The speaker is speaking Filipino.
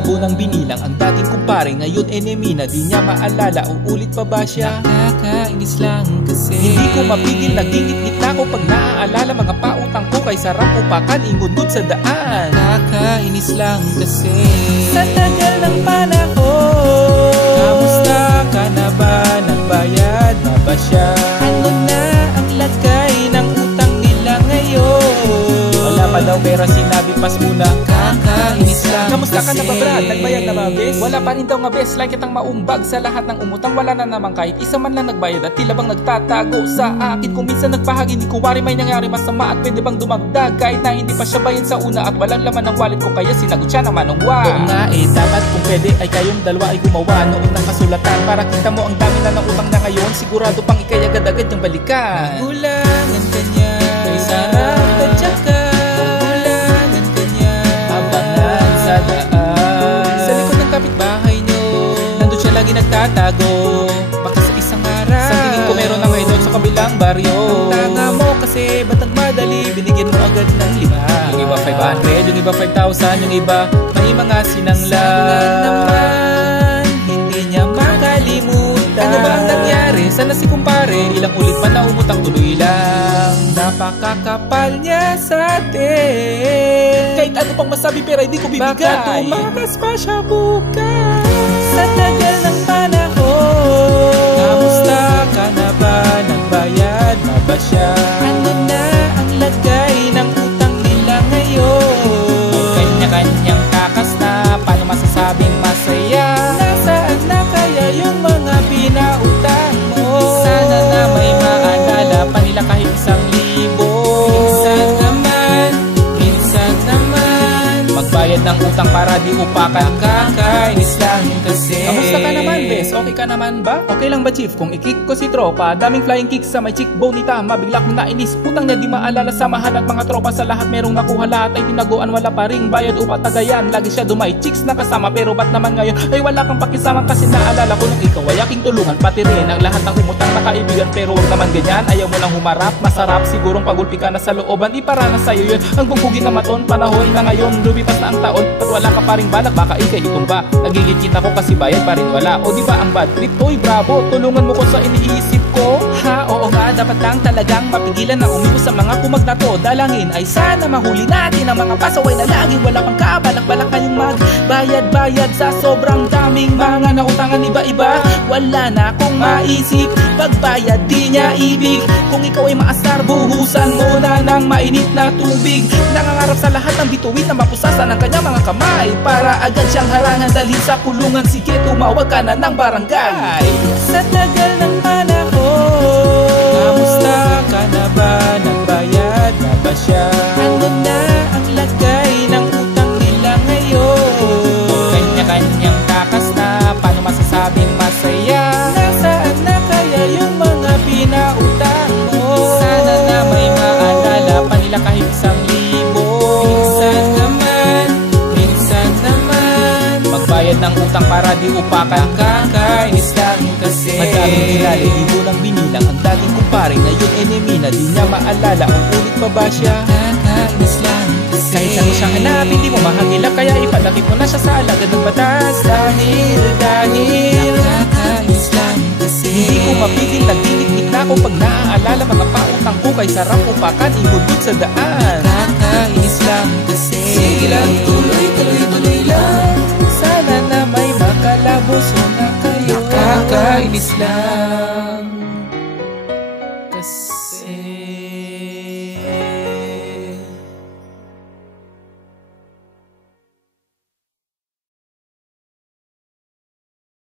libo nang binilang ang dating kumpare, ngayon enemy na, di niya maalala, uulit pa ba siya? Nakakainis lang kasi hindi ko mapigil, nagingit-ngit na ako pag naaalala mga pautang ko, kay sarap upakan, ingudgod sa daan. Nakakainis lang kasi Sa tagal ng panahon, kamusta ka na ba? Nagbayad na ba siya? ano na ang lagay ng utang nila ngayon? Wala pa daw pera, sinabi pas muna. Kakainis lang Kamusta ka na ba, kasi Brad? Nagbayad na ba, bes? Wala pa rin daw nga, bes. Like kitang maumbag sa lahat ng umutang. Wala na naman kahit isa man lang nagbayad, at tila bang nagtatago sa akin. Kung minsan nagpahagi, hindi ko wari may nangyari masama, at pwede bang dumagdag kahit na hindi pa siya bayad sa una, at walang laman ng wallet ko, kaya sinagot siya naman ng wa. Oo nga dapat kung pwede ay kayong dalawa ay gumawa noon ng kasulatan, para kita mo ang dami na ng utang na ngayon, sigurado pang ikay agad-agad yung balikan. Kulangan ka niya, kay sarap na tsaka kulangan ka niya, abangan sa daan. sa likod ng kapitbahay nyo, nandun siya lagi nagtatago. Baka sa isang araw, Sa tingin ko meron na ngayon doon sa kabilang baryo. ang tanga mo kasi ba't nagmadali, binigyan mo agad ng 5. Yung iba 500, yung iba 5,000, yung iba may mga sinangla. naman, hindi niya makalimutan. Ano ba ang nangyari? Sana si kumpare, ilang ulit pa na umutang, tuloy lang. Napakakapal niya sa atin. Kahit ano pang masabi pera hindi ko Baka bibigay. tumakas pa siya bukas. Sa tagal ng panahon, Kamusta ka na ba? Nagbayad na ba siya? ano na ang lagay ng utang nila ngayon? Kanya-kanyang takas na, paano masasabing masaya? Nasaan na kaya yung mga pinautang mo? Sana na may maalala pa nila kahit 1,000. Minsan naman magbayad ng utang para di upakan. Kakainis lang kasi. Kamusta ka naman, bes? Okay ka naman ba? Okay lang ba, chief? Kung i-kick ko si tropa, daming flying kicks sa may cheekbone ni Tama, bigla kong nainis. Putang niya, di maalala samahan at mga tropa sa lahat. Merong nakuha lahat ay tinaguan, wala pa ring bayad upa tagayan. Lagi siya dumay, chicks na kasama, pero ba't naman ngayon ay wala kang pakisama? Kasi naalala ko nung ikaw ay aking tulungan, pati rin ang lahat ng umutang na kaibigan. Pero wag naman ganyan, ayaw mo lang humarap. Masarap sigurong pagulpi ka na sa looban, iparanas sa'yo yun ang bugbugin na maton. Panahon na ngayon, lumipas na ang taon, at wala ka pa ring balak, baka ikay itumba. Nagigit ako kasi bayad pa rin wala. O di ba ang bad trip? Toy, bravo, tulungan mo ko sa iniisip ko. Ha, oo nga, dapat lang talagang mapigilan na umiwas sa mga kumag na to. Dalangin ay sana mahuli natin ang mga pasaway na laging wala pang kabalak-balak kayong magbayad-bayad sa sobrang daming mga nautangan iba-iba. Wala na akong maisip, pagbayad di niya ibig. Kung ikaw ay maasar, buhusan mo na ng mainit na tubig. Nangangarap sa lahat ng bituin na mapusasan ng kanyang mga kamay, para agad siyang harangan dalhin sa kulungan. Sige, tumawag ka na ng barangay. Sa tagal ng panahon, Kamusta ka na ba? Nagbayad na ba siya? ano na ang lagay ng utang nila ngayon? Kanya-kanyang takas na, paano masasabing masaya? Nasaan na kaya yung mga pinautang mo? Sana na may maalala pa nila kahit 1,000. Minsan naman magbayad ng utang para di upakan. Kakainis lang kasi Madaming kilala, libo nang binilang ang dating kumpare, ngayon enemy na, di niya maalala, uulit pa ba siya? kakainis lang kasi Kahit saan mo siya hanapin, di mo mahagilap, kaya ipadakip mo na siya sa alagad ng batas. Dahil kakainis lang kasi hindi ko mapigil, nagingit-ngit na ako pag naaalala mga pautang ko, kay sarap upakan, ingudgod sa daan. kakainis lang kasi Sige lang, tuloy lang, sana na may makalabos na kayo. kakainis lang